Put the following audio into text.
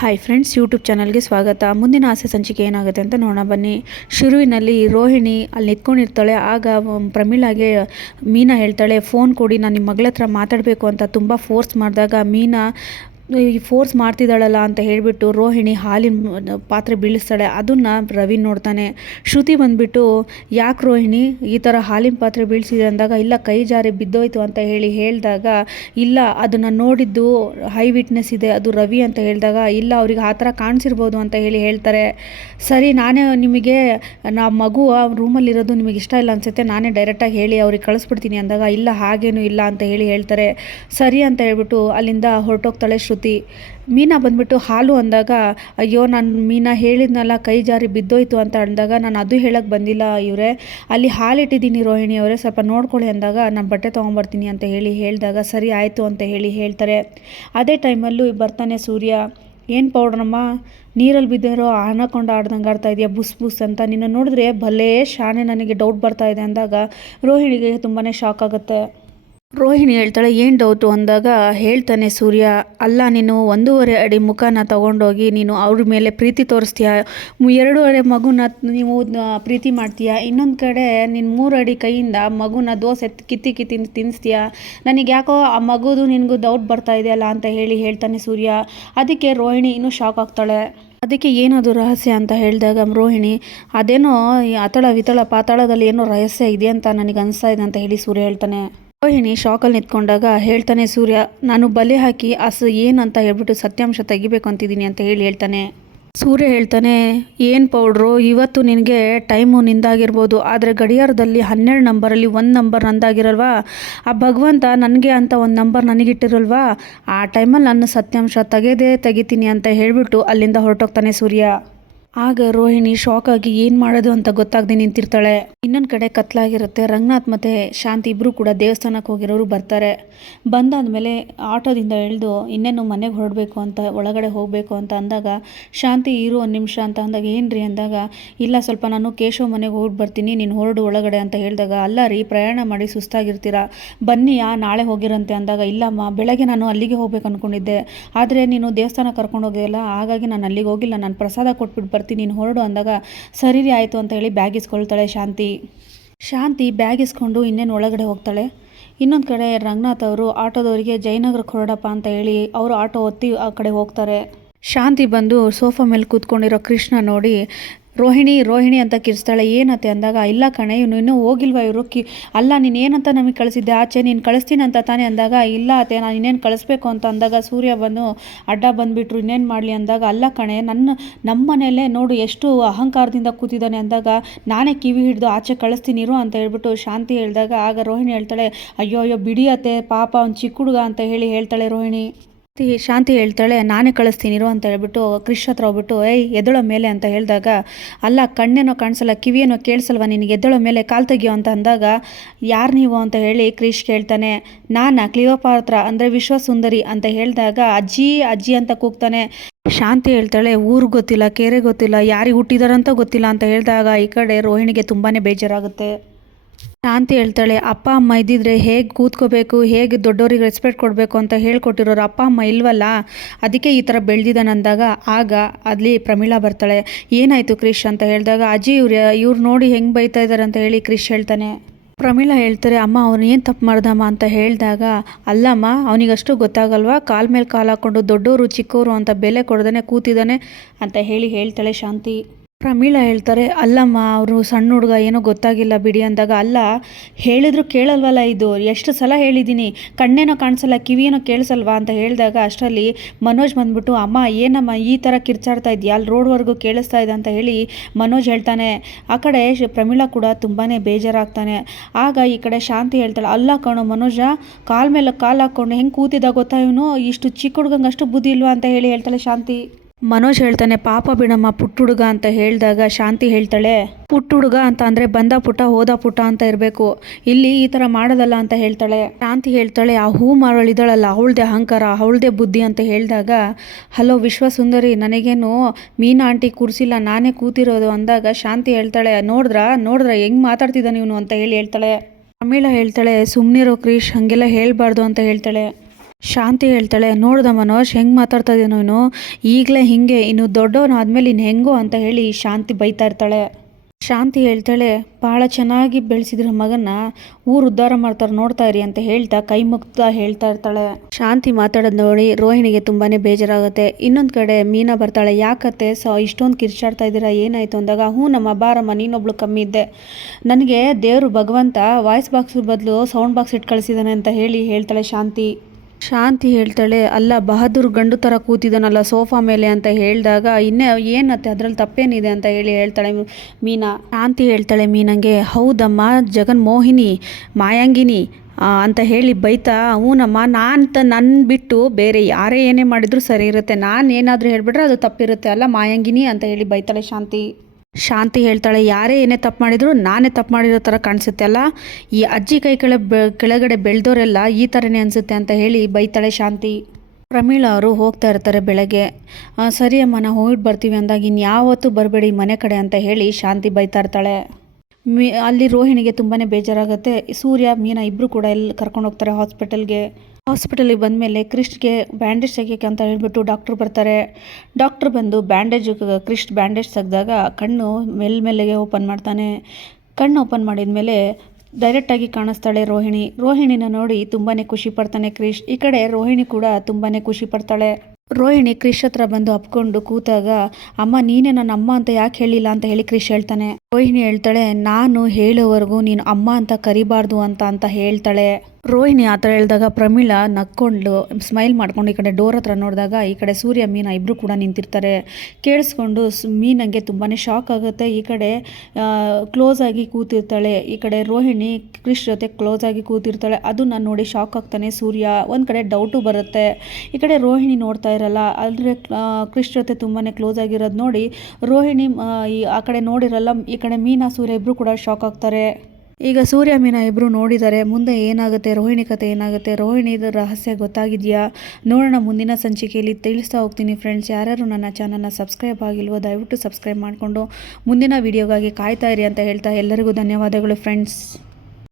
Hi friends YouTube ಚಾನಲ್ಗೆ ಸ್ವಾಗತ. ಮುಂದಿನ ಆಸೆ ಸಂಚಿಕೆ ಏನಾಗುತ್ತೆ ಅಂತ ನೋಡೋಣ. ಬನ್ನಿ. ಶುರುವಿನಲ್ಲಿ ರೋಹಿಣಿ ಅಲ್ಲಿ ನಿಂತ್ಕೊಂಡಿರ್ತಾಳೆ. ಆಗ ಪ್ರಮೀಳಾಗೆ ಮೀನಾ ಹೇಳ್ತಾಳೆ ಫೋನ್ ಕೊಡಿ, ನಾನು ನಿಮ್ಮ ಮಗಳ ಹತ್ರ ಮಾತಾಡಬೇಕು ಅಂತ ತುಂಬ ಫೋರ್ಸ್ ಮಾಡಿದಾಗ ಮೀನಾ ಫೋರ್ಸ್ ಮಾಡ್ತಿದ್ದಾಳಲ್ಲ ಅಂತ ಹೇಳಿಬಿಟ್ಟು ರೋಹಿಣಿ ಹಾಲಿನ ಪಾತ್ರೆ ಬೀಳಿಸ್ತಾಳೆ. ಅದನ್ನು ರವಿ ನೋಡ್ತಾನೆ. ಶ್ರುತಿ ಬಂದುಬಿಟ್ಟು, ಯಾಕೆ ರೋಹಿಣಿ, ಈ ಥರ ಹಾಲಿನ ಪಾತ್ರೆ ಬೀಳಿಸಿದೆ ಅಂದಾಗ, ಇಲ್ಲ ಕೈ ಜಾರಿ ಬಿದ್ದೋಯ್ತು ಅಂತ ಹೇಳಿ ಹೇಳಿದಾಗ, ಇಲ್ಲ, ಅದನ್ನು ನೋಡಿದ್ದು ಹೈ ವಿಟ್ನೆಸ್ ಇದೆ, ಅದು ರವಿ ಅಂತ ಹೇಳಿದಾಗ, ಇಲ್ಲ, ಅವ್ರಿಗೆ ಆ ಥರ ಕಾಣಿಸಿರ್ಬೋದು ಅಂತ ಹೇಳಿ ಹೇಳ್ತಾರೆ. ಸರಿ, ನಾನೇ ನಿಮಗೆ, ನಾ ಮಗು ರೂಮಲ್ಲಿರೋದು ನಿಮಗೆ ಇಷ್ಟ ಇಲ್ಲ ಅನಿಸುತ್ತೆ, ನಾನೇ ಡೈರೆಕ್ಟಾಗಿ ಹೇಳಿ ಅವ್ರಿಗೆ ಕಳಿಸ್ಬಿಡ್ತೀನಿ ಅಂದಾಗ, ಇಲ್ಲ, ಹಾಗೇನೂ ಇಲ್ಲ ಅಂತ ಹೇಳಿ ಹೇಳ್ತಾರೆ. ಸರಿ ಅಂತ ಹೇಳಿಬಿಟ್ಟು ಅಲ್ಲಿಂದ ಹೊರಟೋಗ್ತಾಳೆ ಶ್ರುತಿ. ಮೀನಾ ಬಂದ್ಬಿಟ್ಟು ಹಾಲು ಅಂದಾಗ, ಅಯ್ಯೋ, ನಾನು ಮೀನಾ ಹೇಳಿದ್ನಲ್ಲ, ಕೈ ಜಾರಿ ಬಿದ್ದೋಯ್ತು ಅಂತ ಅಂದಾಗ ನಾನು ಅದು ಹೇಳಕ್ಕೆ ಬಂದಿಲ್ಲ ಇವರೇ. ಅಲ್ಲಿ ಹಾಲಿಟ್ಟಿದ್ದೀನಿ ರೋಹಿಣಿ ಅವರೇ, ಸ್ವಲ್ಪ ನೋಡ್ಕೊಳ್ಳಿ ಅಂದಾಗ ನಾನು ಬಟ್ಟೆ ತೊಗೊಂಬರ್ತೀನಿ ಅಂತ ಹೇಳಿ ಹೇಳಿದಾಗ ಸರಿ ಆಯಿತು ಅಂತ ಹೇಳಿ ಹೇಳ್ತಾರೆ. ಅದೇ ಟೈಮಲ್ಲೂ ಬರ್ತಾನೆ ಸೂರ್ಯ. ಏನು ಪೌಡ್ರಮ್ಮ ನೀರಲ್ಲಿ ಬಿದ್ದಿರೋ ಆನಕೊಂಡು ಆಡ್ದಂಗೆ ಆಡ್ತಾ ಇದೆಯಾ, ಬುಸ್ ಬುಸ್ ಅಂತ. ನಿನ್ನ ನೋಡಿದ್ರೆ ಭಲೇ ಶಾನೆ ನನಗೆ ಡೌಟ್ ಬರ್ತಾ ಇದೆ ಅಂದಾಗ ರೋಹಿಣಿಗೆ ತುಂಬಾ ಶಾಕ್ ಆಗುತ್ತೆ. ರೋಹಿಣಿ ಹೇಳ್ತಾಳೆ, ಏನು ಡೌಟು? ಅಂದಾಗ ಹೇಳ್ತಾನೆ ಸೂರ್ಯ, ಅಲ್ಲ, ನೀನು ಒಂದೂವರೆ ಅಡಿ ಮುಖನ ತಗೊಂಡೋಗಿ ನೀನು ಅವ್ರ ಮೇಲೆ ಪ್ರೀತಿ ತೋರಿಸ್ತೀಯ? ಎರಡೂವರೆ ಮಗುನ ನೀವು ಪ್ರೀತಿ ಮಾಡ್ತೀಯಾ? ಇನ್ನೊಂದು ಕಡೆ ನೀನು ಮೂರು ಅಡಿ ಕೈಯಿಂದ ಮಗುನ ದೋಸೆ ಕಿತ್ತಿ ಕಿತ್ತಿ ತಿನ್ನಿಸ್ತೀಯ ನನಗೆ ಯಾಕೋ ಆ ಮಗುದು ನಿನಗೂ ಡೌಟ್ ಬರ್ತಾ ಇದೆಯಲ್ಲ ಅಂತ ಹೇಳಿ ಹೇಳ್ತಾನೆ ಸೂರ್ಯ. ಅದಕ್ಕೆ ರೋಹಿಣಿ ಇನ್ನೂ ಶಾಕ್ ಆಗ್ತಾಳೆ. ಅದಕ್ಕೆ ಏನದು ರಹಸ್ಯ ಅಂತ ಹೇಳಿದಾಗ ರೋಹಿಣಿ, ಅದೇನೋ ಅತಳ ವಿತಳ ಪಾತಾಳದಲ್ಲಿ ಏನೋ ರಹಸ್ಯ ಇದೆ ಅಂತ ನನಗೆ ಅನಿಸ್ತಾ ಇದೆ ಅಂತ ಹೇಳಿ ಸೂರ್ಯ ಹೇಳ್ತಾನೆ. ರೋಹಿಣಿ ಶಾಕಲ್ಲಿ ನಿಂತ್ಕೊಂಡಾಗ ಹೇಳ್ತಾನೆ, ಸೂರ್ಯ, ನಾನು ಬಲೆ ಹಾಕಿ ಅಸು ಏನು ಅಂತ ಹೇಳ್ಬಿಟ್ಟು ಸತ್ಯಾಂಶ ತೆಗಿಬೇಕು ಅಂತಿದ್ದೀನಿ ಅಂತ ಹೇಳಿ ಹೇಳ್ತಾನೆ. ಸೂರ್ಯ ಹೇಳ್ತಾನೆ, ಏನು ಪೌಡ್ರು? ಇವತ್ತು ನಿನಗೆ ಟೈಮು ನಿಂದಾಗಿರ್ಬೋದು. ಆದರೆ ಗಡಿಯಾರದಲ್ಲಿ ಹನ್ನೆರಡು ನಂಬರಲ್ಲಿ ಒಂದು ನಂಬರ್ ನಂದಾಗಿರಲ್ವಾ? ಆ ಭಗವಂತ ನನಗೆ ಅಂತ ಒಂದು ನಂಬರ್ ನನಗಿಟ್ಟಿರಲ್ವಾ? ಆ ಟೈಮಲ್ಲಿ ನಾನು ಸತ್ಯಾಂಶ ತೆಗೆದೇ ತೆಗಿತೀನಿ ಅಂತ ಹೇಳಿಬಿಟ್ಟು ಅಲ್ಲಿಂದ ಹೊರಟೋಗ್ತಾನೆ ಸೂರ್ಯ. ಆಗ ರೋಹಿಣಿ ಶಾಕ್ ಆಗಿ ಏನು ಮಾಡೋದು ಅಂತ ಗೊತ್ತಾಗದೆ ನಿಂತಿರ್ತಾಳೆ. ಇನ್ನೊಂದು ಕಡೆ ಕತ್ಲಾಗಿರುತ್ತೆ. ರಂಗನಾಥ್ ಮತ್ತೆ ಶಾಂತಿ ಇಬ್ಬರು ಕೂಡ ದೇವಸ್ಥಾನಕ್ಕೆ ಹೋಗಿರೋರು ಬರ್ತಾರೆ. ಬಂದಾದಮೇಲೆ ಆಟೋದಿಂದ ಇಳಿದು ಇನ್ನೇನು ಮನೆಗೆ ಹೊರಡಬೇಕು ಅಂತ, ಒಳಗಡೆ ಹೋಗಬೇಕು ಅಂತ ಅಂದಾಗ ಶಾಂತಿ ಇರು ಒಂದು ನಿಮಿಷ ಅಂತ ಅಂದಾಗ ಏನ್ರಿ ಅಂದಾಗ, ಇಲ್ಲ ಸ್ವಲ್ಪ ನಾನು ಕೇಶವ್ ಮನೆಗೆ ಹೋಗಿ ಬರ್ತೀನಿ, ನೀನು ಹೊರಡು ಒಳಗಡೆ ಅಂತ ಹೇಳಿದಾಗ, ಅಲ್ಲ ರೀ, ಪ್ರಯಾಣ ಮಾಡಿ ಸುಸ್ತಾಗಿರ್ತೀರ. ಬನ್ನಿ ಆ ನಾಳೆ ಹೋಗಿರಂತೆ ಅಂದಾಗ, ಇಲ್ಲಮ್ಮ, ಬೆಳಗ್ಗೆ ನಾನು ಅಲ್ಲಿಗೆ ಹೋಗ್ಬೇಕು ಅಂದ್ಕೊಂಡಿದ್ದೆ ಆದರೆ ನೀನು ದೇವಸ್ಥಾನ ಕರ್ಕೊಂಡು ಹೋಗಿಲ್ಲ ಹಾಗಾಗಿ ನಾನು ಅಲ್ಲಿಗೆ ಹೋಗಿಲ್ಲ, ನಾನು ಪ್ರಸಾದ ಕೊಟ್ಬಿಟ್ಟು ಬರ್ತೀನಿ, ನೀನು ಹೊರಡು ಅಂದಾಗ, ಸರಿ ರೀ ಆಯಿತು ಅಂತ ಹೇಳಿ ಬ್ಯಾಗ್ ಇಸ್ಕೊಳ್ತಾಳೆ ಶಾಂತಿ. ಶಾಂತಿ ಬ್ಯಾಗ್ ಇಸ್ಕೊಂಡು ಇನ್ನೇನು ಒಳಗಡೆ ಹೋಗ್ತಾಳೆ. ಇನ್ನೊಂದು ಕಡೆ ರಂಗನಾಥ್ ಅವರು ಆಟೋದವರಿಗೆ ಜಯನಗರಕ್ಕೆ ಹೊರಡಪ್ಪ ಅಂತ ಹೇಳಿ ಅವರು ಆಟೋ ಒತ್ತಿ ಆ ಕಡೆ ಹೋಗ್ತಾರೆ. ಶಾಂತಿ ಬಂದು ಸೋಫಾ ಮೇಲೆ ಕೂತ್ಕೊಂಡಿರೋ ಕೃಷ್ಣ ನೋಡಿ ರೋಹಿಣಿ ರೋಹಿಣಿ ಅಂತ ಕಿರಿಸ್ತಾಳೆ ಏನತ್ತೆ ಅಂದಾಗ, ಇಲ್ಲ ಕಣೆ, ಇವನು ಇನ್ನೂ ಹೋಗಿಲ್ವಾ ಇವರು? ಕಿ, ಅಲ್ಲ, ನೀನು ಏನಂತ ನಮಗೆ ಕಳಿಸಿದ್ದೆ? ಆಚೆ ನೀನು ಕಳಿಸ್ತೀನಿ ಅಂತ ತಾನೇ? ಅಂದಾಗ, ಇಲ್ಲ ಅತ್ತೆ, ನಾನು ಇನ್ನೇನು ಕಳಿಸ್ಬೇಕು? ಅಂತ ಅಂದಾಗ, ಸೂರ್ಯ ಬಂದು, ಅಡ್ಡ ಬಂದುಬಿಟ್ರು, ಇನ್ನೇನು ಮಾಡಲಿ? ಅಂದಾಗ, ಅಲ್ಲ ಕಣೆ ನನ್ನ ನಮ್ಮ ಮನೆಯಲ್ಲೇ ನೋಡು, ಎಷ್ಟು ಅಹಂಕಾರದಿಂದ ಕೂತಿದ್ದಾನೆ? ಅಂದಾಗ, ನಾನೇ ಕಿವಿ ಹಿಡಿದು ಆಚೆ ಕಳಿಸ್ತೀನಿ, ಇರು, ಅಂತ ಹೇಳ್ಬಿಟ್ಟು ಶಾಂತಿ ಹೇಳಿದಾಗ, ಆಗ ರೋಹಿಣಿ ಹೇಳ್ತಾಳೆ, ಅಯ್ಯೋ ಅಯ್ಯೋ, ಬಿಡಿ ಅತ್ತೆ, ಪಾಪ, ಅವ್ನು ಚಿಕ್ಕ ಹುಡುಗ, ಅಂತ ಹೇಳಿ ಹೇಳ್ತಾಳೆ ರೋಹಿಣಿ. ಶಾಂತಿ ಹೇಳ್ತಾಳೆ, ನಾನೇ ಕಳಿಸ್ತೀನಿ ಇರು ಅಂತ ಹೇಳ್ಬಿಟ್ಟು ಕ್ರಿಶ್ ಹತ್ರ ಹೋಗ್ಬಿಟ್ಟು, ಏಯ್, ಎದ್ದಳ ಮೇಲೆ ಅಂತ ಹೇಳಿದಾಗ, ಅಲ್ಲ, ಕಣ್ಣೇನೋ ಕಾಣಿಸಲ್ಲ, ಕಿವಿಯೇನೋ ಕೇಳಿಸಲ್ವ ನಿನಗೆ? ಎದ್ದಳ ಮೇಲೆ ಕಾಲು ತೆಗಿಯೋ ಅಂತ ಅಂದಾಗ, ಯಾರು ನೀವು? ಅಂತ ಹೇಳಿ ಕ್ರಿಶ್ ಕೇಳ್ತಾನೆ, ನಾನು? ಕ್ಲಿಯೋಪಾತ್ರ ಅಂದರೆ ವಿಶ್ವಸುಂದರಿ ಅಂತ ಹೇಳಿದಾಗ, ಅಜ್ಜಿ ಅಜ್ಜಿ ಅಂತ ಕೂಗ್ತಾನೆ. ಶಾಂತಿ ಹೇಳ್ತಾಳೆ, ಊರು ಗೊತ್ತಿಲ್ಲ, ಕೆರೆ ಗೊತ್ತಿಲ್ಲ, ಯಾರಿಗೆ ಹುಟ್ಟಿದಾರಂತ ಗೊತ್ತಿಲ್ಲ ಅಂತ ಹೇಳಿದಾಗ, ಈ ಕಡೆ ರೋಹಿಣಿಗೆ ತುಂಬಾ ಬೇಜಾರಾಗುತ್ತೆ. ಶಾಂತಿ ಹೇಳ್ತಾಳೆ, ಅಪ್ಪ, ಅಮ್ಮ ಇದ್ದಿದ್ರೆ ಹೇಗೆ ಕೂತ್ಕೋಬೇಕು, ಹೇಗೆ ದೊಡ್ಡವ್ರಿಗೆ ರೆಸ್ಪೆಕ್ಟ್ ಕೊಡಬೇಕು ಅಂತ ಹೇಳ್ಕೊಟ್ಟಿರೋರು ಅಪ್ಪ, ಅಮ್ಮ ಇಲ್ವಲ್ಲ? ಅದಕ್ಕೆ ಈ ಥರ ಬೆಳೆದಿದ್ದಾನೆ ಅಂದಾಗ, ಆಗ ಅಲ್ಲಿ ಪ್ರಮೀಳಾ ಬರ್ತಾಳೆ, ಏನಾಯಿತು ಕ್ರಿಶ್? ಅಂತ ಹೇಳಿದಾಗ, ಅಜ್ಜಿ, ಇವ್ರು ಇವ್ರು ನೋಡಿ ಹೆಂಗೆ ಬೈತಾ ಇದ್ದಾರೆ ಅಂತ ಹೇಳಿ ಕ್ರಿಶ್ ಹೇಳ್ತಾನೆ. ಪ್ರಮೀಳಾ ಹೇಳ್ತಾರೆ, ಅಮ್ಮ, ಅವನು ಏನು ತಪ್ಪು ಮಾಡ್ದಮ್ಮ? ಅಂತ ಹೇಳಿದಾಗ, ಅಲ್ಲಮ್ಮ, ಅವನಿಗಷ್ಟು ಗೊತ್ತಾಗಲ್ವಾ? ಕಾಲ ಮೇಲೆ ಕಾಲು ಹಾಕ್ಕೊಂಡು ದೊಡ್ಡವರು ಚಿಕ್ಕವರು ಅಂತ ಬೆಲೆ ಕೊಡ್ದೇ ಕೂತಿದ್ದಾನೆ, ಅಂತ ಹೇಳಿ ಹೇಳ್ತಾಳೆ ಶಾಂತಿ. ಪ್ರಮೀಳಾ ಹೇಳ್ತಾರೆ, ಅಲ್ಲಮ್ಮ, ಅವರು ಸಣ್ಣ ಹುಡುಗ, ಏನೋ ಗೊತ್ತಾಗಿಲ್ಲ ಬಿಡಿ ಅಂದಾಗ, ಅಲ್ಲ, ಹೇಳಿದ್ರು ಕೇಳಲ್ವಲ್ಲ ಇದು? ಎಷ್ಟು ಸಲ ಹೇಳಿದ್ದೀನಿ? ಕಣ್ಣೇನೋ ಕಾಣಿಸಲ್ಲ, ಕಿವಿಯೇನೋ ಕೇಳಿಸಲ್ವಾ? ಅಂತ ಹೇಳಿದಾಗ, ಅಷ್ಟರಲ್ಲಿ ಮನೋಜ್ ಬಂದ್ಬಿಟ್ಟು, ಅಮ್ಮ, ಏನಮ್ಮ ಈ ಥರ ಕಿರ್ಚಾಡ್ತಾ ಇದೆಯಾ ಅಲ್ಲಿ ರೋಡ್ವರೆಗೂ ಕೇಳಿಸ್ತಾ ಇದೆ ಅಂತ ಹೇಳಿ ಮನೋಜ್ ಹೇಳ್ತಾನೆ. ಆ ಕಡೆ ಪ್ರಮೀಳಾ ಕೂಡ ತುಂಬಾ ಬೇಜಾರಾಗ್ತಾನೆ. ಆಗ ಈ ಕಡೆ ಶಾಂತಿ ಹೇಳ್ತಾಳೆ, ಅಲ್ಲ ಕಣೋ ಮನೋಜ, ಕಾಲ್ ಮೇಲೆ ಕಾಲು ಹಾಕ್ಕೊಂಡು ಹೆಂಗೆ ಕೂತಿದ್ದ ಗೊತ್ತಾ ಇವನು? ಇಷ್ಟು ಚಿಕ್ಕ ಹುಡುಗಂಗೆ ಅಷ್ಟು ಬುದ್ಧಿ ಇಲ್ವಾ? ಅಂತ ಹೇಳಿ ಹೇಳ್ತಾಳೆ ಶಾಂತಿ. ಮನೋಜ್ ಹೇಳ್ತಾನೆ, ಪಾಪ ಬಿಡಮ್ಮ ಪುಟ್ಟ ಹುಡುಗ ಅಂತ ಹೇಳಿದಾಗ ಶಾಂತಿ ಹೇಳ್ತಾಳೆ. ಪುಟ್ಟ ಹುಡುಗ ಅಂತ ಅಂದರೆ ಬಂದ ಪುಟ ಹೋದ ಪುಟ ಅಂತ ಇರಬೇಕು. ಇಲ್ಲಿ ಈ ಥರ ಮಾಡೋದಲ್ಲ ಅಂತ ಹೇಳ್ತಾಳೆ. ಶಾಂತಿ ಹೇಳ್ತಾಳೆ, ಆ ಹೂ ಮಾರಳಿದಾಳಲ್ಲ ಅವಳದೇ ಅಹಂಕಾರ, ಅವಳದೇ ಬುದ್ಧಿ ಅಂತ ಹೇಳಿದಾಗ, ಹಲೋ ವಿಶ್ವಸುಂದರಿ, ನನಗೇನು ಮೀನಾ ಆಂಟಿ ಕೂರಿಸಿಲ್ಲ, ನಾನೇ ಕೂತಿರೋದು ಅಂದಾಗ ಶಾಂತಿ ಹೇಳ್ತಾಳೆ, ನೋಡಿದ್ರಾ, ನೋಡಿದ್ರ, ಹೆಂಗೆ ಮಾತಾಡ್ತಿದ್ದಾನೆ ಇವನು? ಅಂತ ಹೇಳಿ ಹೇಳ್ತಾಳೆ. ಪ್ರಮೀಳಾ ಹೇಳ್ತಾಳೆ ಸುಮ್ಮನಿರೋ ಕ್ರೀಶ್, ಹಾಗೆಲ್ಲ ಹೇಳಬಾರ್ದು ಅಂತ ಹೇಳ್ತಾಳೆ. ಶಾಂತಿ ಹೇಳ್ತಾಳೆ, ನೋಡ್ದ ಮನೋಜ್ ಹೆಂಗೆ ಮಾತಾಡ್ತಾ ಇದೀನೋ ಈಗಲೇ ಹಿಂಗೆ, ಇನ್ನು ದೊಡ್ಡವನಾದ್ಮೇಲೆ ಇನ್ನು ಹೆಂಗೋ ಅಂತ ಹೇಳಿ ಶಾಂತಿ ಬೈತಾ ಇರ್ತಾಳೆ. ಶಾಂತಿ ಹೇಳ್ತಾಳೆ ಭಾಳ ಚೆನ್ನಾಗಿ ಬೆಳೆಸಿದ್ರ ಮಗನ ಊರು ಉದ್ಧಾರ ಮಾಡ್ತಾರೆ ನೋಡ್ತಾ ಇರಿ ಅಂತ ಹೇಳ್ತಾ ಕೈ ಮುಗ್ತಾ ಹೇಳ್ತಾ ಇರ್ತಾಳೆ. ಶಾಂತಿ ಮಾತಾಡೋದು ನೋಡಿ ರೋಹಿಣಿಗೆ ತುಂಬಾ ಬೇಜಾರಾಗುತ್ತೆ. ಇನ್ನೊಂದು ಕಡೆ ಮೀನಾ ಬರ್ತಾಳೆ, ಯಾಕತ್ತೆ, ಸೊ ಇಷ್ಟೊಂದು ಕಿರ್ಚಾಡ್ತಾ ಇದ್ದೀರಾ, ಏನಾಯಿತು? ಅಂದಾಗ, ಹ್ಞೂ ನಮ್ಮ ಬಾರಮ್ಮ, ನೀನೊಬ್ಳು ಕಮ್ಮಿ ಇದ್ದೆ. ನನಗೆ ದೇವರು ಭಗವಂತ, ವಾಯ್ಸ್ ಬಾಕ್ಸ್ ಬದಲು ಸೌಂಡ್ ಬಾಕ್ಸ್ ಇಟ್ಟು ಅಂತ ಹೇಳಿ ಹೇಳ್ತಾಳೆ ಶಾಂತಿ. ಶಾಂತಿ ಹೇಳ್ತಾಳೆ, ಅಲ್ಲ, ಬಹದ್ದೂರ್ ಗಂಡು ಥರ ಕೂತಿದ್ದಾನಲ್ಲ ಸೋಫಾ ಮೇಲೆ ಅಂತ ಹೇಳಿದಾಗ ಇನ್ನೇ ಏನತ್ತೆ, ಅದರಲ್ಲಿ ತಪ್ಪೇನಿದೆ ಅಂತ ಹೇಳಿ ಹೇಳ್ತಾಳೆ ಮೀನಾ. ಶಾಂತಿ ಹೇಳ್ತಾಳೆ ಮೀನಂಗೆ, ಹೌದಮ್ಮ, ಜಗನ್ ಮೋಹಿನಿ, ಮಾಯಾಂಗಿನಿ ಅಂತ ಹೇಳಿ ಬೈತಾ ಹ್ಞೂನಮ್ಮ ನಾನು ತ ನನ್ನ ಬಿಟ್ಟು ಬೇರೆ ಯಾರೇ ಏನೇ ಮಾಡಿದರೂ ಸರಿ ಇರುತ್ತೆ. ನಾನು ಏನಾದರೂ ಹೇಳಿಬಿಟ್ರೆ ಅದು ತಪ್ಪಿರುತ್ತೆ. ಅಲ್ಲ, ಮಾಯಾಂಗಿನಿ, ಅಂತ ಹೇಳಿ ಬೈತಾಳೆ ಶಾಂತಿ. ಶಾಂತಿ ಹೇಳ್ತಾಳೆ ಯಾರೇ ಏನೇ ತಪ್ಪು ಮಾಡಿದ್ರು ನಾನೇ ತಪ್ಪು ಮಾಡಿರೋ ಥರ ಕಾಣಿಸುತ್ತೆ ಅಲ್ಲ? ಈ ಅಜ್ಜಿ ಕೈ ಕೆಳ ಕೆಳಗಡೆ ಬೆಳೆದೋರೆಲ್ಲ ಈ ಥರನೇ ಅನಿಸುತ್ತೆ ಅಂತ ಹೇಳಿ ಬೈತಾಳೆ ಶಾಂತಿ. ಪ್ರಮೀಳ ಅವರು ಹೋಗ್ತಾ ಇರ್ತಾರೆ ಬೆಳಗ್ಗೆ. "ಆ, ಸರಿ ಅಮ್ಮ ನಾವು ಹೋಗಿಟ್ಟು ಬರ್ತೀವಿ ಅಂದಾಗ ಇನ್ಯಾವತ್ತೂ ಬರಬೇಡಿ ಮನೆ ಕಡೆ ಅಂತ ಹೇಳಿ ಶಾಂತಿ ಬೈತಾ ಇರ್ತಾಳೆ. ಮೀ ಅಲ್ಲಿ ರೋಹಿಣಿಗೆ ತುಂಬಾ ಬೇಜಾರಾಗುತ್ತೆ. ಸೂರ್ಯ ಮೀನಾ ಇಬ್ಬರು ಕೂಡ ಎಲ್ಲಿ ಕರ್ಕೊಂಡು ಹೋಗ್ತಾರೆ ಹಾಸ್ಪಿಟಲ್ಗೆ. ಹಾಸ್ಪಿಟಲಿಗೆ ಬಂದಮೇಲೆ ಕ್ರಿಸ್ಟ್ಗೆ ಬ್ಯಾಂಡೇಜ್ ತೆಗಿಯೋಕ್ಕೆ ಅಂತ ಹೇಳ್ಬಿಟ್ಟು ಡಾಕ್ಟ್ರು ಬರ್ತಾರೆ. ಡಾಕ್ಟ್ರು ಬಂದು ಬ್ಯಾಂಡೇಜ್ ಕ್ರಿಸ್ಟ್ ಬ್ಯಾಂಡೇಜ್ ತೆಗೆದಾಗ ಕಣ್ಣು ಮೆಲ್ಮೆಲ್ಲೆಗೆ ಓಪನ್ ಮಾಡ್ತಾನೆ. ಕಣ್ಣು ಓಪನ್ ಮಾಡಿದ ಮೇಲೆ ಡೈರೆಕ್ಟಾಗಿ ಕಾಣಿಸ್ತಾಳೆ ರೋಹಿಣಿ. ರೋಹಿಣಿನ ನೋಡಿ ತುಂಬಾ ಖುಷಿ ಪಡ್ತಾನೆ ಕ್ರಿಶ್ ಈ ಕಡೆ ರೋಹಿಣಿ ಕೂಡ ತುಂಬಾ ಖುಷಿ ಪಡ್ತಾಳೆ. ರೋಹಿಣಿ ಕ್ರಿಶ್ ಹತ್ರ ಬಂದು ಅಪ್ಕೊಂಡು ಕೂತಾಗ, ಅಮ್ಮ, ನೀನೇ ನನ್ನ ಅಮ್ಮ ಅಂತ ಯಾಕೆ ಹೇಳಿಲ್ಲ? ಅಂತ ಹೇಳಿ ಕ್ರಿಶ್ ಹೇಳ್ತಾನೆ. ರೋಹಿಣಿ ಹೇಳ್ತಾಳೆ, ನಾನು ಹೇಳೋವರೆಗೂ ನೀನು ಅಮ್ಮ ಅಂತ ಕರಿಬಾರ್ದು ಅಂತ ಅಂತ ಹೇಳ್ತಾಳೆ. ರೋಹಿಣಿ ಆ ಥರ ಹೇಳಿದಾಗ ಪ್ರಮೀಳ ನಕ್ಕೊಂಡು ಸ್ಮೈಲ್ ಮಾಡ್ಕೊಂಡು ಈ ಕಡೆ ಡೋರ್ ಹತ್ರ ನೋಡಿದಾಗ ಈ ಕಡೆ ಸೂರ್ಯ, ಮೀನಾ ಇಬ್ಬರು ಕೂಡ ನಿಂತಿರ್ತಾರೆ. ಕೇಳಿಸ್ಕೊಂಡು ಮೀನಂಗೆ ತುಂಬಾ ಶಾಕ್ ಆಗುತ್ತೆ. ಈ ಕಡೆ ಕ್ಲೋಸ್ ಆಗಿ ಕೂತಿರ್ತಾಳೆ. ಈ ಕಡೆ ರೋಹಿಣಿ, ಕ್ರಿಶ್ ಜೊತೆ ಕ್ಲೋಸ್ ಆಗಿ ಕೂತಿರ್ತಾಳೆ. ಅದು ನಾನು ನೋಡಿ ಶಾಕ್ ಆಗ್ತಾನೆ ಸೂರ್ಯ. ಒಂದು ಕಡೆ ಡೌಟು ಬರುತ್ತೆ. ಈ ಕಡೆ ರೋಹಿಣಿ ನೋಡ್ತಾ ಇರಲ್ಲ. ಆದರೆ ಕ್ರಿಶ್ ಜೊತೆ ತುಂಬಾ ಕ್ಲೋಸ್ ಆಗಿರೋದು ನೋಡಿ ರೋಹಿಣಿ, ಆ ಕಡೆ ನೋಡಿರಲ್ಲ. ಈ ಕಡೆ ಮೀನಾ, ಸೂರ್ಯ ಇಬ್ಬರು ಕೂಡ ಶಾಕ್ ಆಗ್ತಾರೆ. ಈಗ ಸೂರ್ಯ ಮೀನಾ ಇಬ್ಬರು ನೋಡಿದರೆ ಮುಂದೆ ಏನಾಗುತ್ತೆ? ರೋಹಿಣಿ ಕತೆ ಏನಾಗುತ್ತೆ? ರೋಹಿಣಿದು ರಹಸ್ಯ ಗೊತ್ತಾಗಿದೆಯಾ? ನೋಡೋಣ ಮುಂದಿನ ಸಂಚಿಕೆಯಲ್ಲಿ ತಿಳಿಸ್ತಾ ಹೋಗ್ತೀನಿ ಫ್ರೆಂಡ್ಸ್ ಯಾರ್ಯಾರು ನನ್ನ ಚಾನಲ್ನ ಸಬ್ಸ್ಕ್ರೈಬ್ ಆಗಿಲ್ವೋ, ದಯವಿಟ್ಟು ಸಬ್ಸ್ಕ್ರೈಬ್ ಮಾಡಿಕೊಂಡು ಮುಂದಿನ ವೀಡಿಯೋಗಾಗಿ ಕಾಯ್ತಾ ಇರಿ ಅಂತ ಹೇಳ್ತಾ ಎಲ್ಲರಿಗೂ ಧನ್ಯವಾದಗಳು ಫ್ರೆಂಡ್ಸ್